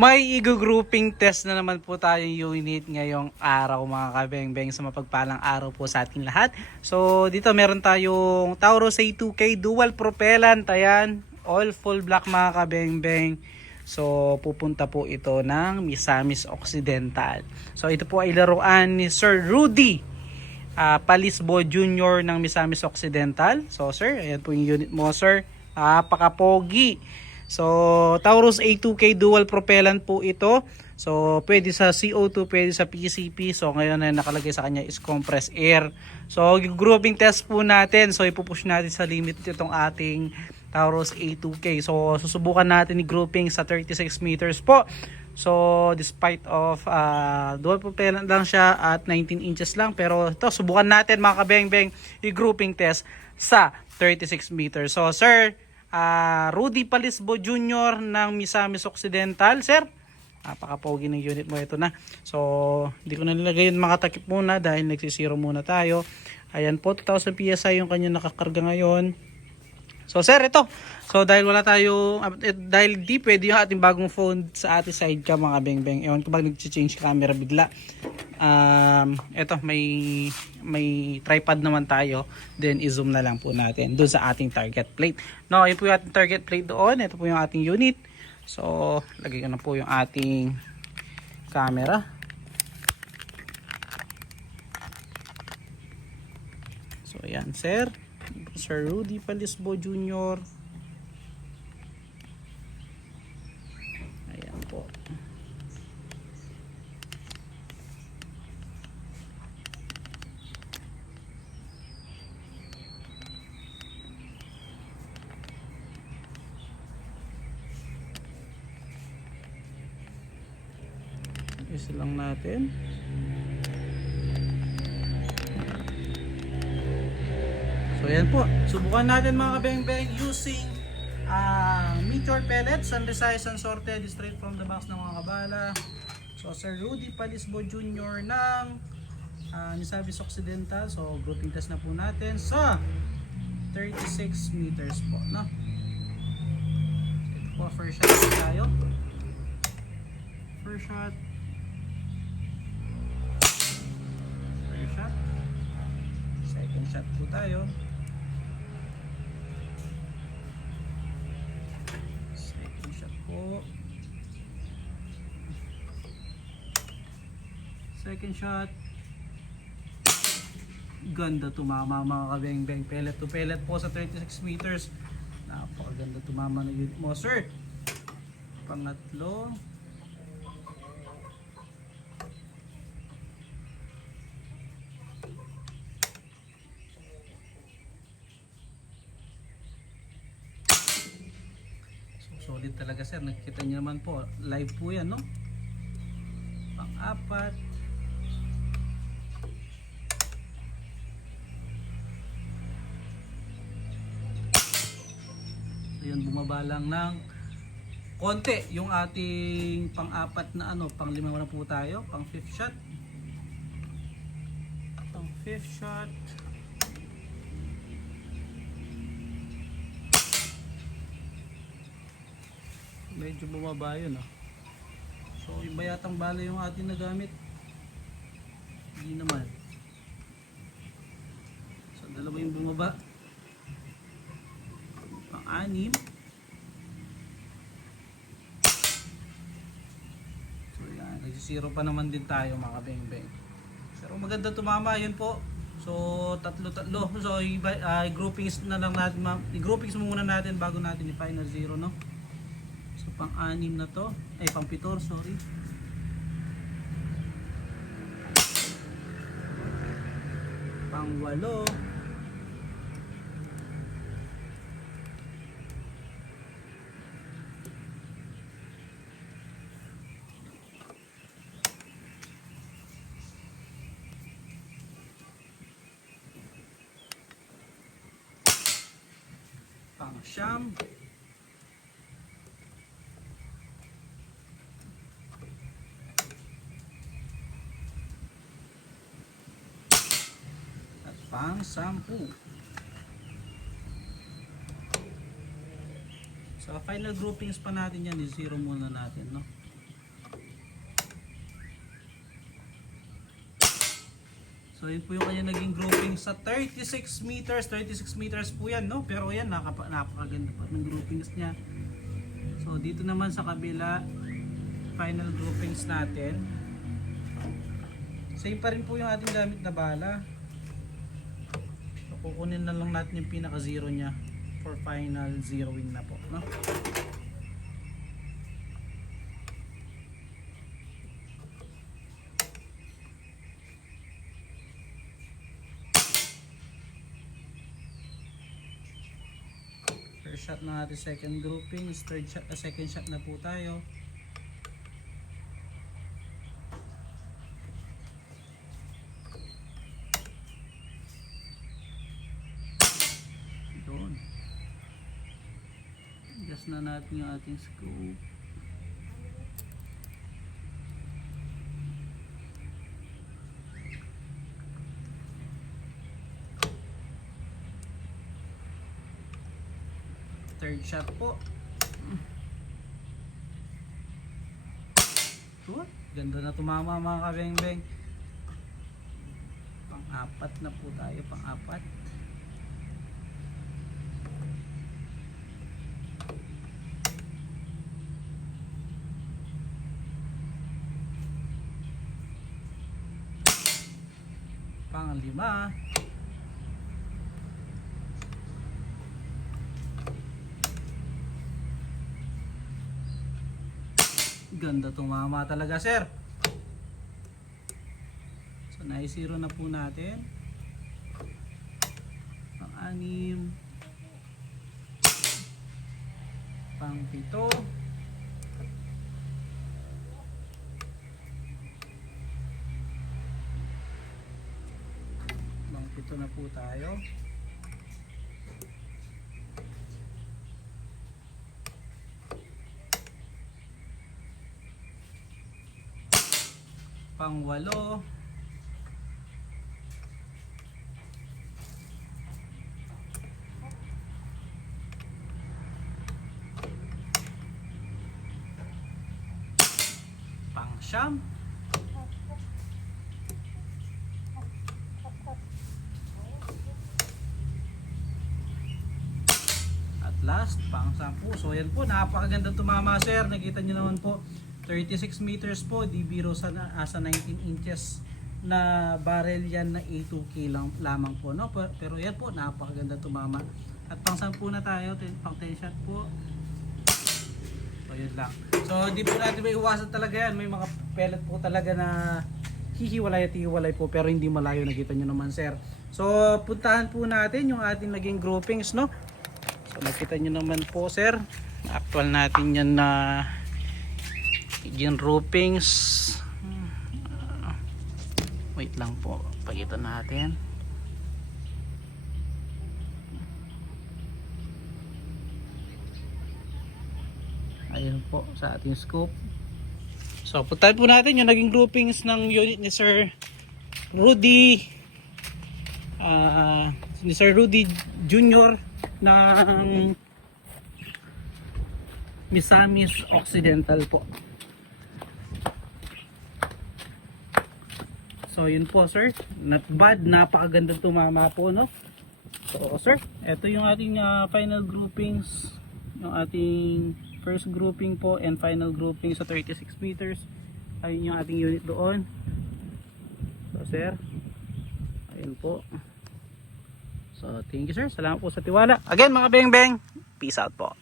May i-grouping test na naman po tayong unit ngayong araw mga kabeng-beng, sa mapagpalang araw po sa ating lahat. So dito meron tayong Taurus A2K dual propellant, ayan, all full black mga kabeng-beng. So pupunta po ito ng Misamis Occidental. So ito po ay laruan ni Sir Rudy Palisbo Jr. ng Misamis Occidental. So sir, ayan po yung unit mo sir, napaka-pogi. So Taurus A2K dual propellant po ito. So pwede sa CO2, pwede sa PCP. So ngayon ay nakalagay sa kanya is compressed air. So grouping test po natin. So ipupush natin sa limit itong ating Taurus A2K. So susubukan natin ni grouping sa 36 meters po. So despite of dual propellant lang siya at 19 inches lang, pero ito subukan natin mga kabeng-beng i-grouping test sa 36 meters. So sir, Rudy Palisbo Jr. ng Misamis Occidental, sir, napaka-pogi ng unit mo. Ito na. So hindi ko na nilagay yung makatakip muna dahil nagsisiro muna tayo. Ayan po, 2,000 PSI yung kanya nakakarga ngayon. So sir, ito. So dahil wala tayo, dahil di pwede yung ating bagong phone sa ating side cam mga beng-beng. Ewan ko ba nag-change camera bigla. Ito may tripod naman tayo. Then i-zoom na lang po natin doon sa ating target plate. No, yun po yung ating target plate doon. Ito po yung ating unit. So lagay ko na po yung ating camera. So ayan sir, Sir Rudy Palisbo Jr. Ayan po. Isa lang natin. So yan po, subukan natin mga kabeng-beng using meteor pellets, unresized, unsorted, straight from the box ng mga kabala. So Sir Rudy Palisbo Jr. ng Misamis Occidental. So grouping test na po natin sa 36 meters po, no? So, ito po, first shot tayo. First shot. First shot. Second shot po tayo. Second shot po. Second shot. Ganda tumama mga kabeng-beng. Pellet to pellet po sa 36 meters. Napakaganda tumama na unit mo sir. Pangatlo. Solid talaga sir, nakikita niyo naman po, live po yan, no? Pang-apat. So yun, bumaba lang ng konti yung ating pang-apat na ano, pang-lima na po tayo, pang-fifth shot. Pang-fifth shot. Medyo bumaba yun, ah. So iba yatang bala yung ating nagamit. Hindi naman. So dalawa yung bumaba. Pang-anim. So yan, nagsisiro pa naman din tayo mga kabeng-beng. Pero maganda tumama yun po. So tatlo-tatlo. So groupings na lang natin, i-groupings muna natin bago natin i-final zero, no? So pang-anim na to, ay pang-pitor, sorry. Pang-walo. Pang-siyam. Pang-10. So final groupings pa natin yan, i-zero muna natin, no? So yun po yung kanya naging grouping sa 36 meters. 36 meters po yan, no? Pero yan, napakaganda po ng groupings niya. So dito naman sa kabila, final groupings natin. Same pa rin po yung ating gamit na bala. So kukunin na lang natin yung pinaka zero niya for final zeroing na po, no? First shot na natin, second grouping, third shot, second shot na po tayo. Doon. Adjust na natin yung ating scope. Third shot po. Ganda na tumama mga kabeng-beng. Pang-apat na po tayo, pang-apat. Pang-lima. Ganda tumama talaga, sir. So na-zero na po natin. Pang-anim, pang-pito, pang-pito na po tayo. Pang-walo, pang-siyam, at last, pang-sampu. So yan po, napakagandang tumama, sir. Nakita nyo naman po, 36 meters po, di biro sa 19 inches na barrel yan na A2K lamang po, no? Pero yan po, napakaganda tumama. At pang 10 na tayo, pang 10 shot po. So yun lang. So di po natin may iwasan talaga yan. May mga pellet po talaga na hihiwalay at hihiwalay po, pero hindi malayo, nakita nyo naman, sir. So puntahan po natin yung ating naging groupings, no? So nakita nyo naman po, sir. Actual natin yan na yung groupings. Wait lang po, pagitan natin. Ayun po sa ating scope. So puntahan po natin yung naging groupings ng unit ni Sir Rudy Jr. ng Misamis Occidental po. So yun po, sir, not bad, napakagandang tumama po, no? So sir, ito yung ating final groupings, yung ating first grouping po and final grouping sa 36 meters. Ayun yung ating unit doon. So sir, ayun po. So thank you, sir, salamat po sa tiwala. Again mga beng beng, peace out po.